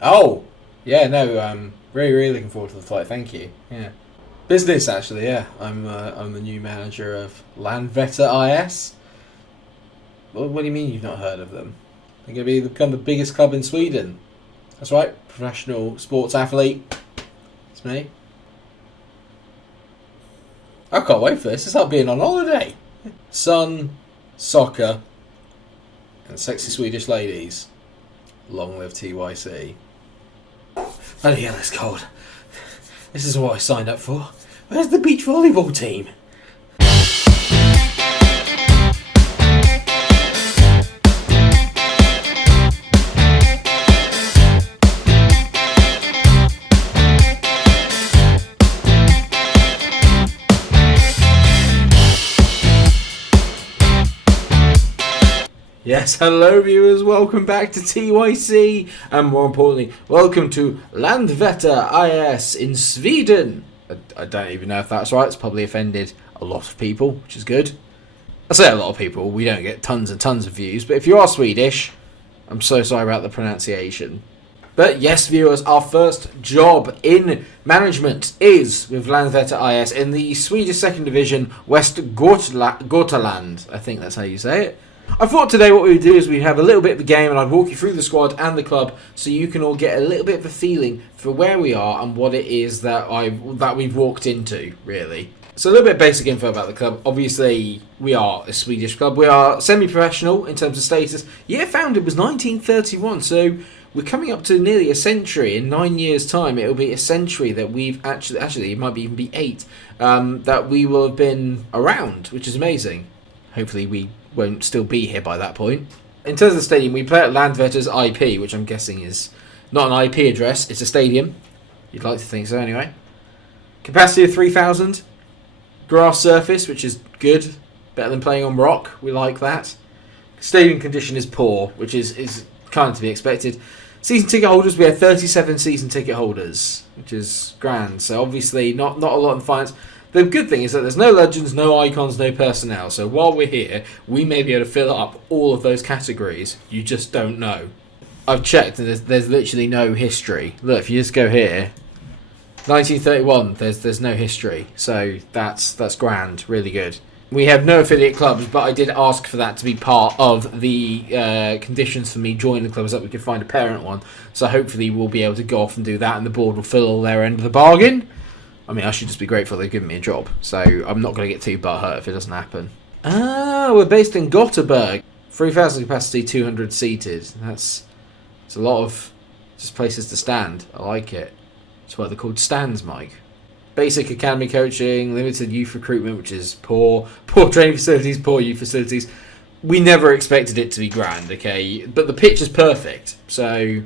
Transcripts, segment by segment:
Oh, yeah, no, really, really looking forward to the flight. Thank you. Yeah, business actually. Yeah, I'm the new manager of Landvetter IS. What do you mean you've not heard of them? They're going to become the biggest club in Sweden. That's right, professional sports athlete. It's me. I can't wait for this. It's like being on holiday. Sun, soccer, and sexy Swedish ladies. Long live TYC. Oh yeah, it's cold. This is what I signed up for. Where's the beach volleyball team? Yes, hello viewers, welcome back to TYC, and more importantly, welcome to Landvetter IS in Sweden. I don't even know if that's right, it's probably offended a lot of people, which is good. I say a lot of people, we don't get tons and tons of views, but if you are Swedish, I'm so sorry about the pronunciation. But yes, viewers, our first job in management is with Landvetter IS in the Swedish Second Division West Götaland. I think that's how you say it. I thought today what we would do is we'd have a little bit of a game and I'd walk you through the squad and the club so you can all get a little bit of a feeling for where we are and what it is that we've walked into, really. So a little bit of basic info about the club. Obviously, we are a Swedish club. We are semi-professional in terms of status. Year founded was 1931, so we're coming up to nearly a century. In 9 years' time, it'll be a century that we've actually it might even be 8, that we will have been around, which is amazing. Hopefully we won't still be here by that point. In terms of the stadium, we play at Landvetter's IP, which I'm guessing is not an IP address, it's a stadium. You'd like to think so anyway. Capacity of 3,000. Grass surface, which is good. Better than playing on rock, we like that. Stadium condition is poor, which is kind of to be expected. Season ticket holders, we have 37 season ticket holders, which is grand. So obviously not a lot in finance. The good thing is that there's no legends, no icons, no personnel. So while we're here, we may be able to fill up all of those categories. You just don't know. I've checked and there's literally no history. Look, if you just go here, 1931, there's no history. So that's grand, really good. We have no affiliate clubs, but I did ask for that to be part of the conditions for me joining the club, is that we could find a parent one. So hopefully we'll be able to go off and do that, and the board will fill their end of the bargain. I mean, I should just be grateful they've given me a job, so I'm not going to get too butthurt if it doesn't happen. We're based in Gothenburg. 3,000 capacity, 200 seated. It's a lot of just places to stand. I like it. That's why they're called stands, Mike. Basic academy coaching, limited youth recruitment, which is poor training facilities, poor youth facilities. We never expected it to be grand, okay? But the pitch is perfect, so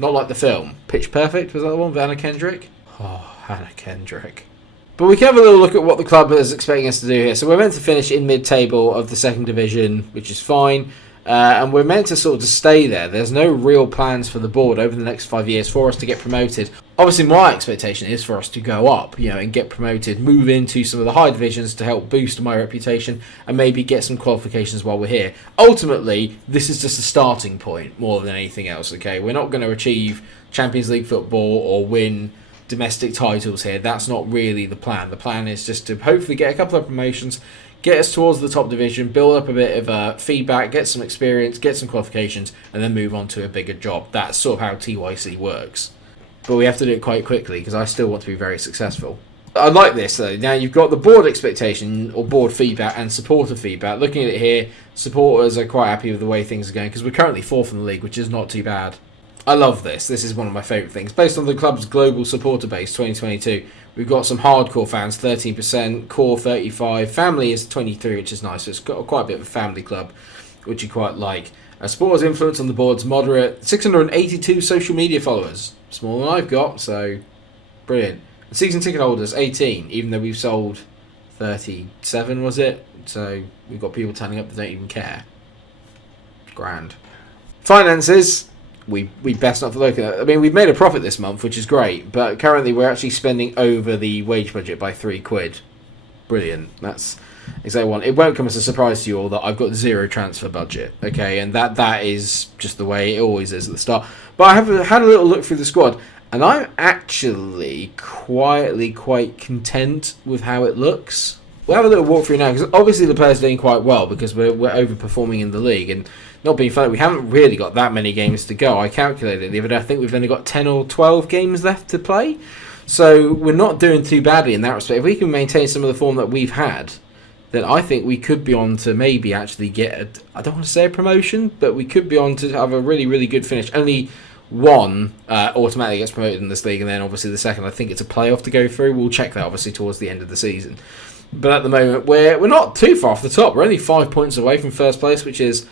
not like the film. Pitch Perfect, was that the one with Anna Kendrick? Oh, Hannah Kendrick. But we can have a little look at what the club is expecting us to do here. So we're meant to finish in mid-table of the second division, which is fine. And we're meant to sort of just stay there. There's no real plans for the board over the next 5 years for us to get promoted. Obviously, my expectation is for us to go up, and get promoted, move into some of the high divisions to help boost my reputation and maybe get some qualifications while we're here. Ultimately, this is just a starting point more than anything else, okay? We're not going to achieve Champions League football or win domestic titles here. That's not really the plan. The plan is just to hopefully get a couple of promotions, get us towards the top division, build up a bit of feedback, get some experience, get some qualifications, and then move on to a bigger job. That's sort of how TYC works. But we have to do it quite quickly because I still want to be very successful. I like this though. Now you've got the board expectation or board feedback and supporter feedback. Looking at it here, supporters are quite happy with the way things are going because we're currently 4th in the league, which is not too bad. I love this. This is one of my favourite things. Based on the club's global supporter base, 2022, we've got some hardcore fans, 13%, core 35%, family is 23%, which is nice. So it's got quite a bit of a family club, which you quite like. Supporters' influence on the board's moderate. 682 social media followers. Smaller than I've got, so brilliant. And season ticket holders, 18, even though we've sold 37, was it? So we've got people turning up that don't even care. Grand. Finances. We best not look at it. I mean, we've made a profit this month, which is great, but currently we're actually spending over the wage budget by £3. Brilliant. That's exactly one. It won't come as a surprise to you all that I've got zero transfer budget, okay, and that is just the way it always is at the start. But I have had a little look through the squad, and I'm actually quietly quite content with how it looks. We'll have a little walk through now, because obviously the players are doing quite well, because we're overperforming in the league, and not being funny, we haven't really got that many games to go. I calculated it the other day, I think we've only got 10 or 12 games left to play, so we're not doing too badly in that respect. If we can maintain some of the form that we've had, then I think we could be on to maybe actually get, I don't want to say a promotion, but we could be on to have a really, really good finish. Only one automatically gets promoted in this league, and then obviously the second, I think it's a playoff to go through. We'll check that obviously towards the end of the season. But at the moment, we're not too far off the top. We're only 5 points away from first place, which is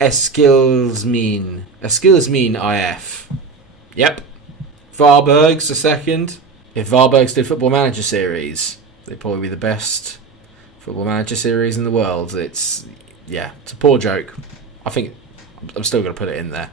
Eskilsmin IF. Yep. Varberg's the second. If Varberg's did Football Manager Series, they'd probably be the best Football Manager Series in the world. It's a poor joke. I think I'm still going to put it in there.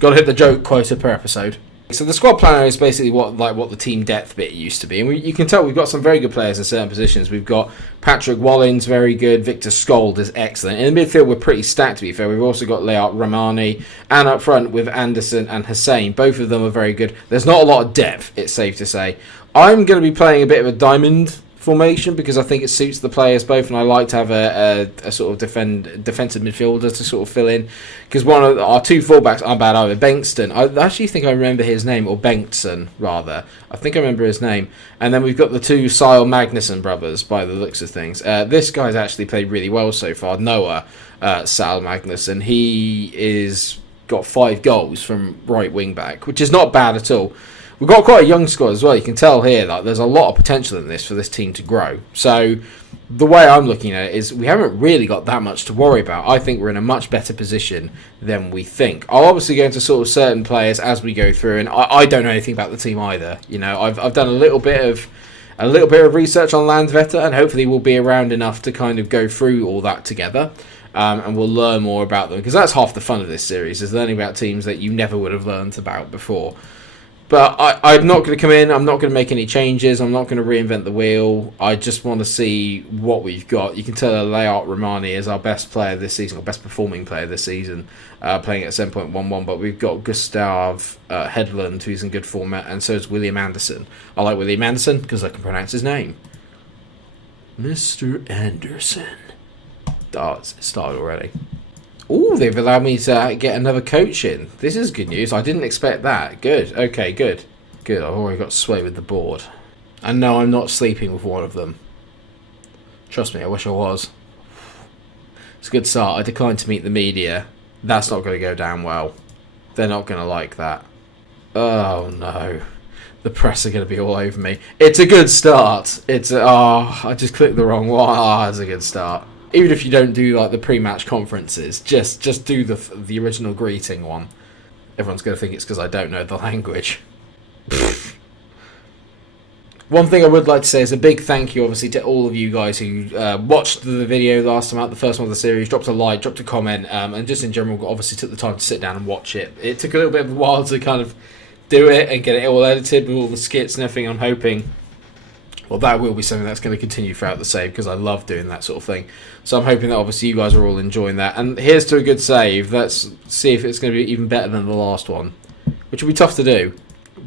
Got to hit the joke quota per episode. So the squad planner is basically what the team depth bit used to be, and you can tell we've got some very good players in certain positions. We've got Patrick Wallins, very good. Victor Skold is excellent. In the midfield, we're pretty stacked, to be fair. We've also got Leart Romani, and up front with Anderson and Hussein. Both of them are very good. There's not a lot of depth, it's safe to say. I'm going to be playing a bit of a diamond formation because I think it suits the players both, and I like to have a sort of defensive midfielder to sort of fill in, because one of our two fullbacks aren't bad either. Bengtsson, I actually think I remember his name, or Bengtsson rather. I think I remember his name. And then we've got the two Sile Magnusson brothers by the looks of things. This guy's actually played really well so far, Noah Sile Magnusson. He is got 5 goals from right wing back, which is not bad at all. We've got quite a young squad as well. You can tell here that there's a lot of potential in this for this team to grow. So the way I'm looking at it is we haven't really got that much to worry about. I think we're in a much better position than we think. I'll obviously go into sort of certain players as we go through, and I don't know anything about the team either. You know, I've done a little bit of research on Landvetter, and hopefully we'll be around enough to kind of go through all that together. And we'll learn more about them, because that's half the fun of this series, is learning about teams that you never would have learned about before. But I'm not going to come in, I'm not going to make any changes, I'm not going to reinvent the wheel. I just want to see what we've got. You can tell Leart Romani is our best player this season, or best performing player this season, playing at 7.11, but we've got Gustav Hedlund, who's in good form, and so is William Anderson. I like William Anderson because I can pronounce his name. Mr. Anderson. Oh, it's started already. Oh, they've allowed me to get another coach in. This is good news. I didn't expect that. Good. Okay, good. Good. I've already got sway with the board. And no, I'm not sleeping with one of them. Trust me, I wish I was. It's a good start. I declined to meet the media. That's not going to go down well. They're not going to like that. Oh, no. The press are going to be all over me. It's a good start. I just clicked the wrong one. Oh, it's a good start. Even if you don't do like the pre-match conferences, just do the original greeting one. Everyone's going to think it's because I don't know the language. One thing I would like to say is a big thank you, obviously, to all of you guys who watched the video last time out, the first one of the series, dropped a like, dropped a comment, and just in general, obviously took the time to sit down and watch it. It took a little bit of a while to kind of do it and get it all edited with all the skits and everything. I'm hoping, well, that will be something that's going to continue throughout the save, because I love doing that sort of thing. So I'm hoping that obviously you guys are all enjoying that. And here's to a good save. Let's see if it's going to be even better than the last one, which will be tough to do.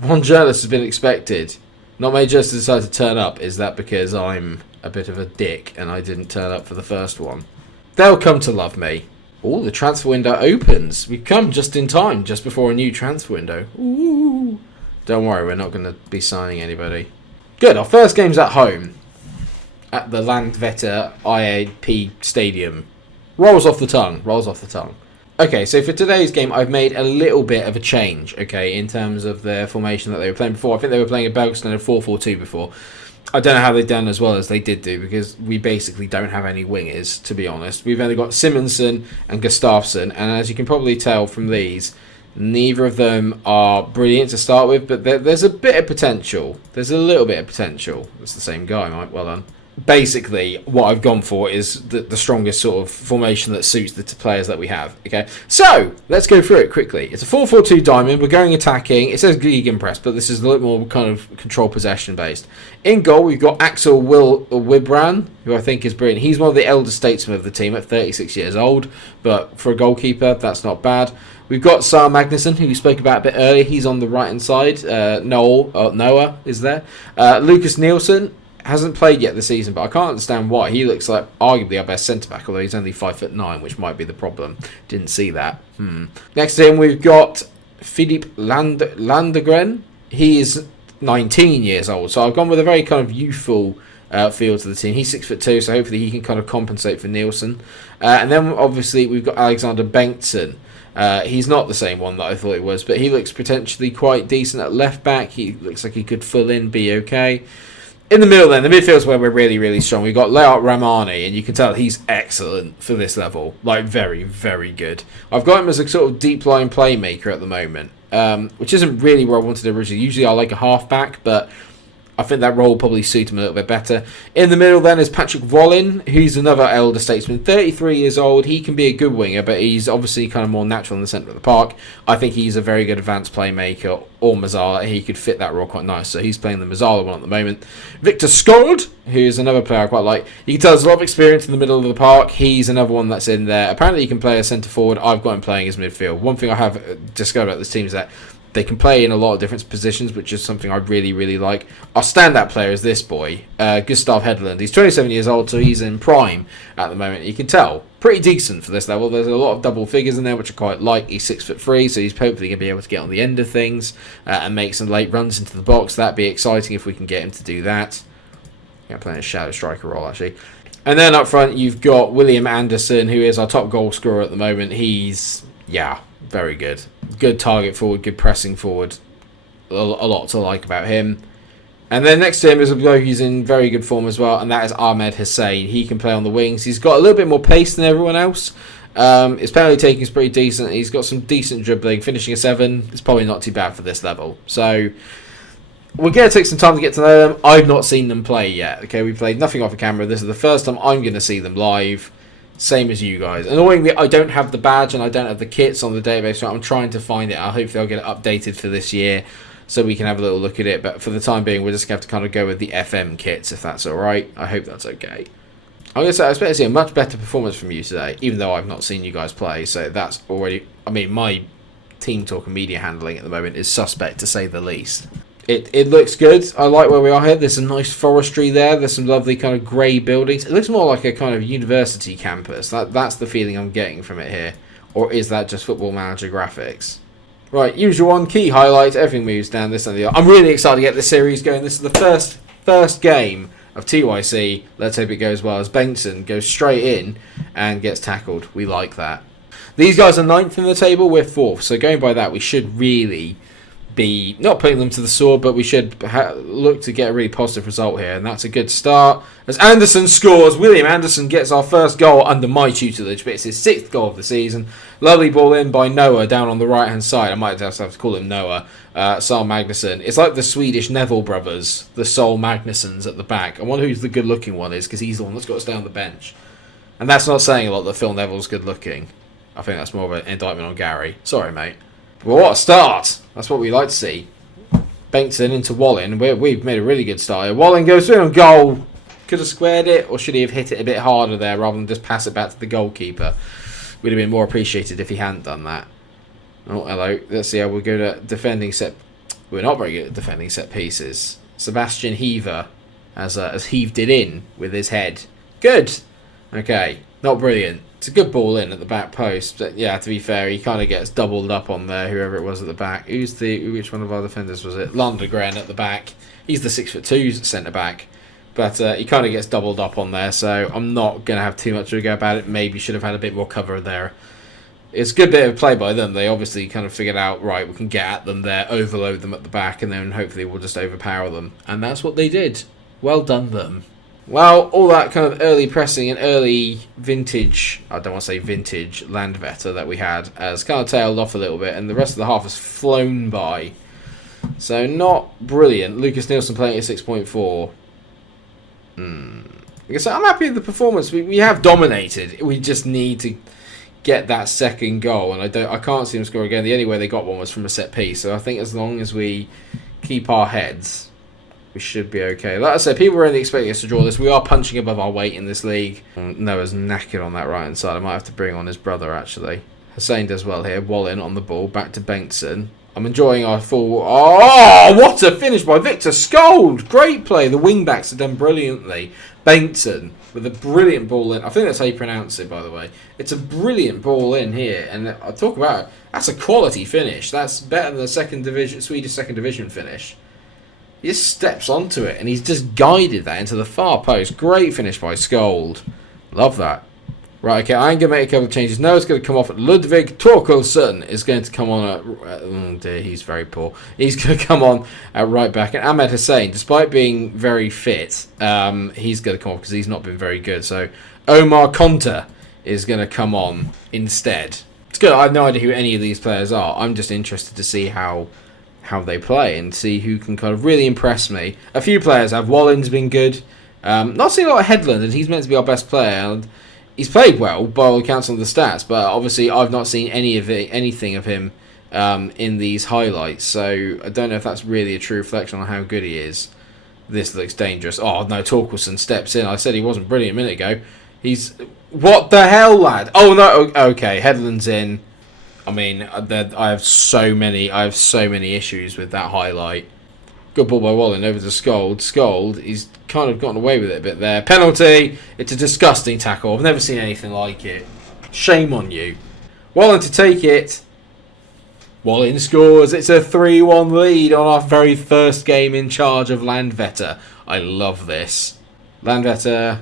One journalist has been expected. Not many journalists decided to turn up. Is that because I'm a bit of a dick and I didn't turn up for the first one? They'll come to love me. Oh, the transfer window opens. We've come just in time, just before a new transfer window. Ooh. Don't worry, we're not going to be signing anybody. Good, our first game's at home. At the Landvetter IAP Stadium. Rolls off the tongue. Okay, so for today's game, I've made a little bit of a change, okay, in terms of the formation that they were playing before. I think they were playing a Belgistan 4-4-2 before. I don't know how they've done as well as they did do, because we basically don't have any wingers, to be honest. We've only got Simonsen and Gustafsson, and as you can probably tell from these, neither of them are brilliant to start with, but there's a bit of potential. There's a little bit of potential. It's the same guy, Mike. Well done. basically what I've gone for is the strongest sort of formation that suits the players that we have. Okay, so let's go through it quickly. It's a 4-4-2 diamond. We're going attacking. It says gegenpress, but this is a little more kind of control possession based. In goal, we've got Axel Wibran, who I think is brilliant. He's one of the elder statesmen of the team at 36 years old, but for a goalkeeper, that's not bad. We've got Sar Magnuson, who we spoke about a bit earlier. He's on the right-hand side. Noah is there. Lucas Nielsen hasn't played yet this season, but I can't understand why. He looks like arguably our best centre-back, although he's only 5'9", which might be the problem. Didn't see that. Next to him, we've got Philippe Landegren. He is 19 years old, so I've gone with a very kind of youthful feel to the team. He's 6'2", so hopefully he can kind of compensate for Nielsen. And then obviously we've got Alexander Bengtsson. He's not the same one that I thought he was, but he looks potentially quite decent at left back. He looks like he could fill in, be okay. In the middle then, the midfield's where we're really, really strong. We've got Leot Ramani, and you can tell he's excellent for this level. Like, very, very good. I've got him as a sort of deep line playmaker at the moment, which isn't really where I wanted it originally. Usually I like a half-back, but I think that role will probably suit him a little bit better. In the middle then is Patrick Wallin, who's another elder statesman, 33 years old. He can be a good winger, but he's obviously kind of more natural in the centre of the park. I think he's a very good advanced playmaker, or Mazzala. He could fit that role quite nice, so he's playing the Mazzala one at the moment. Victor Skold, who's another player I quite like. You can tell there's a lot of experience in the middle of the park. He's another one that's in there. Apparently he can play as centre forward. I've got him playing as midfield. One thing I have discovered about this team is that they can play in a lot of different positions, which is something I really, really like. Our standout player is this boy, Gustav Hedlund. He's 27 years old, so he's in prime at the moment. You can tell, pretty decent for this level. There's a lot of double figures in there, which I quite like. He's 6'3", so he's hopefully going to be able to get on the end of things and make some late runs into the box. That'd be exciting if we can get him to do that. Yeah, playing a shadow striker role, actually. And then up front, you've got William Anderson, who is our top goal scorer at the moment. He's, very good. Good target forward, good pressing forward. A lot to like about him. And then next to him is a bloke who's in very good form as well, and that is Ahmed Hussein. He can play on the wings. He's got a little bit more pace than everyone else. His penalty taking is pretty decent. He's got some decent dribbling. Finishing a 7 is probably not too bad for this level. So we're going to take some time to get to know them. I've not seen them play yet. Okay, we played nothing off the camera. This is the first time I'm going to see them live. Same as you guys. Annoyingly, I don't have the badge and I don't have the kits on the database, so I'm trying to find it. Hopefully I'll get it updated for this year so we can have a little look at it. But for the time being, we're just going to have to kind of go with the FM kits, if that's alright. I hope that's okay. I'm going to say I expect to see a much better performance from you today, even though I've not seen you guys play. So that's already... I mean, my team talk and media handling at the moment is suspect, to say the least. It looks good. I like where we are here. There's some nice forestry there. There's some lovely kind of grey buildings. It looks more like a kind of university campus. That's the feeling I'm getting from it here. Or is that just Football Manager graphics? Right, usual one, key highlights. Everything moves down, this and the other. I'm really excited to get this series going. This is the first game of TYC. Let's hope it goes well as Bengtsson goes straight in and gets tackled. We like that. These guys are 9th in the table. We're 4th. So going by that, we should really be not putting them to the sword, but we should look to get a really positive result here, and that's a good start. As Anderson scores, William Anderson gets our first goal under my tutelage, but it's his 6th goal of the season. Lovely ball in by Noah down on the right hand side. I might just have to call him Noah. Sol Magnusson. It's like the Swedish Neville brothers, the Sol Magnussons at the back. I wonder who's the good looking one is, because he's the one that's got to stay on the bench. And that's not saying a lot that Phil Neville's good looking. I think that's more of an indictment on Gary. Sorry, mate. Well, what a start. That's what we like to see. Bengtsson into Wallin. We've made a really good start here. Wallin goes through on goal. Could have squared it, or should he have hit it a bit harder there rather than just pass it back to the goalkeeper? Would have been more appreciated if he hadn't done that. Oh, hello. Let's see how we'll go to defending set... We're not very good at defending set pieces. Sebastian Heaver has heaved it in with his head. Good. Okay. Not brilliant. It's a good ball in at the back post, but yeah, to be fair, he kind of gets doubled up on there, whoever it was at the back. Which one of our defenders was it? Landegren at the back. He's the 6'2" centre-back, but he kind of gets doubled up on there, so I'm not going to have too much to go about it. Maybe should have had a bit more cover there. It's a good bit of play by them. They obviously kind of figured out, right, we can get at them there, overload them at the back, and then hopefully we'll just overpower them. And that's what they did. Well done, them. Well, all that kind of early pressing and early vintage, I don't want to say vintage, Landvetter that we had has kind of tailed off a little bit, and the rest of the half has flown by. So not brilliant. Lucas Nielsen playing at 6.4. Like I said, I'm happy with the performance. We have dominated. We just need to get that second goal, and I can't see them score again. The only way they got one was from a set piece. So I think as long as we keep our heads, we should be okay. Like I said, people were only expecting us to draw this. We are punching above our weight in this league. Noah's knackered on that right hand side. I might have to bring on his brother actually. Hussein does well here. Wallen on the ball. Back to Bengtson. I'm enjoying our full... Oh, what a finish by Victor Skold. Great play. The wing-backs have done brilliantly. Bengtson with a brilliant ball in. I think that's how you pronounce it, by the way. It's a brilliant ball in here. And I talk about it. That's a quality finish. That's better than the Swedish Second Division finish. He just steps onto it, and he's just guided that into the far post. Great finish by Skold. Love that. Right, okay, I'm going to make a couple of changes. Noah's going to come off. Ludvig Torkelson is going to come on at... Oh dear, he's very poor. He's going to come on at right back. And Ahmed Hussein, despite being very fit, he's going to come off because he's not been very good. So Omar Konta is going to come on instead. It's good. I have no idea who any of these players are. I'm just interested to see how they play and see who can kind of really impress me. A few players have. Wallen's been good. Not seeing a lot of Headland, and he's meant to be our best player. And he's played well by all accounts on the stats, but obviously I've not seen anything of him in these highlights, so I don't know if that's really a true reflection on how good he is. This looks dangerous. Oh no, Torkelson steps in. I said he wasn't brilliant a minute ago. He's... What the hell, lad? Oh no, okay, Headland's in. I mean, I have so many issues with that highlight. Good ball by Wallen over to Skold. Skold, he's kind of gotten away with it a bit there. Penalty. It's a disgusting tackle. I've never seen anything like it. Shame on you. Wallen to take it. Wallen scores. It's a 3-1 lead on our very first game in charge of Landvetter. I love this. Landvetter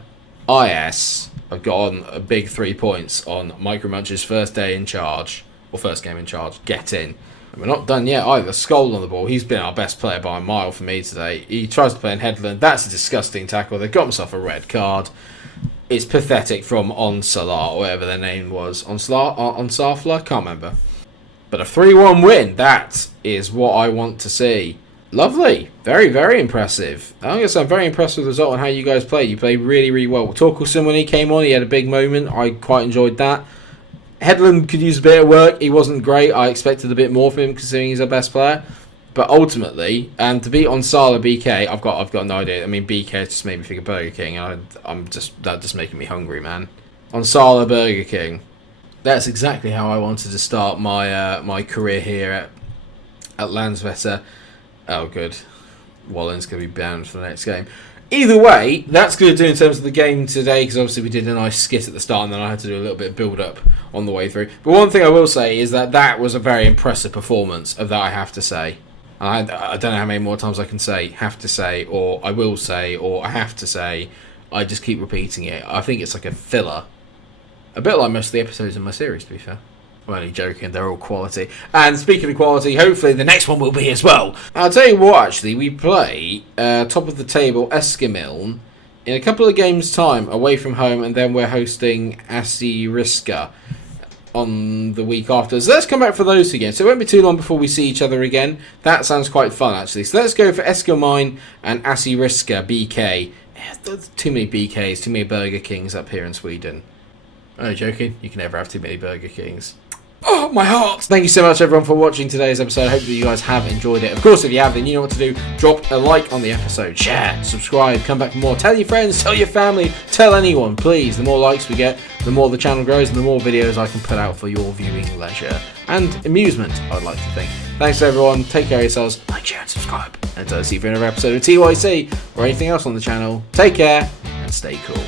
IS have got on a big 3 points on Micro Munch's first day in charge. Or first game in charge. Get in. And we're not done yet either. Skold on the ball. He's been our best player by a mile for me today. He tries to play in Headland. That's a disgusting tackle. They've got himself a red card. It's pathetic from Onsala, or whatever their name was. Onsafla? Can't remember. But a 3-1 win. That is what I want to see. Lovely. Very, very impressive. I guess I'm very impressed with the result and how you guys played. You played really, really well. Torkelson, when he came on, he had a big moment. I quite enjoyed that. Headland could use a bit of work. He wasn't great. I expected a bit more from him considering he's our best player. But ultimately, and to beat Onsala BK, I've got no idea. I mean, BK just made me think of Burger King. That's just making me hungry, man. Onsala Burger King. That's exactly how I wanted to start my career here at Landvetter. Oh, good. Wallen's going to be banned for the next game. Either way, that's going to do in terms of the game today, because obviously we did a nice skit at the start and then I had to do a little bit of build-up on the way through. But one thing I will say is that was a very impressive performance, of that I have to say. And I don't know how many more times I can say, have to say, or I will say, or I have to say. I just keep repeating it. I think it's like a filler. A bit like most of the episodes in my series, to be fair. I'm only joking, they're all quality. And speaking of quality, hopefully the next one will be as well. I'll tell you what, actually, we play top of the table Eskimiln in a couple of games' time away from home, and then we're hosting Assyriska on the week after. So let's come back for those two games. So it won't be too long before we see each other again. That sounds quite fun, actually. So let's go for Eskilmine and Assyriska BK. Too many BKs, too many Burger Kings up here in Sweden. Oh, joking. You can never have too many Burger Kings. Oh, my heart! Thank you so much, everyone, for watching today's episode. I hope that you guys have enjoyed it. Of course, if you have, then you know what to do. Drop a like on the episode, share, subscribe, come back for more. Tell your friends, tell your family, tell anyone, please. The more likes we get, the more the channel grows, and the more videos I can put out for your viewing leisure and amusement, I'd like to think. Thanks, everyone. Take care of yourselves. Like, share, and subscribe. And until I see you for another episode of TYC or anything else on the channel, take care and stay cool.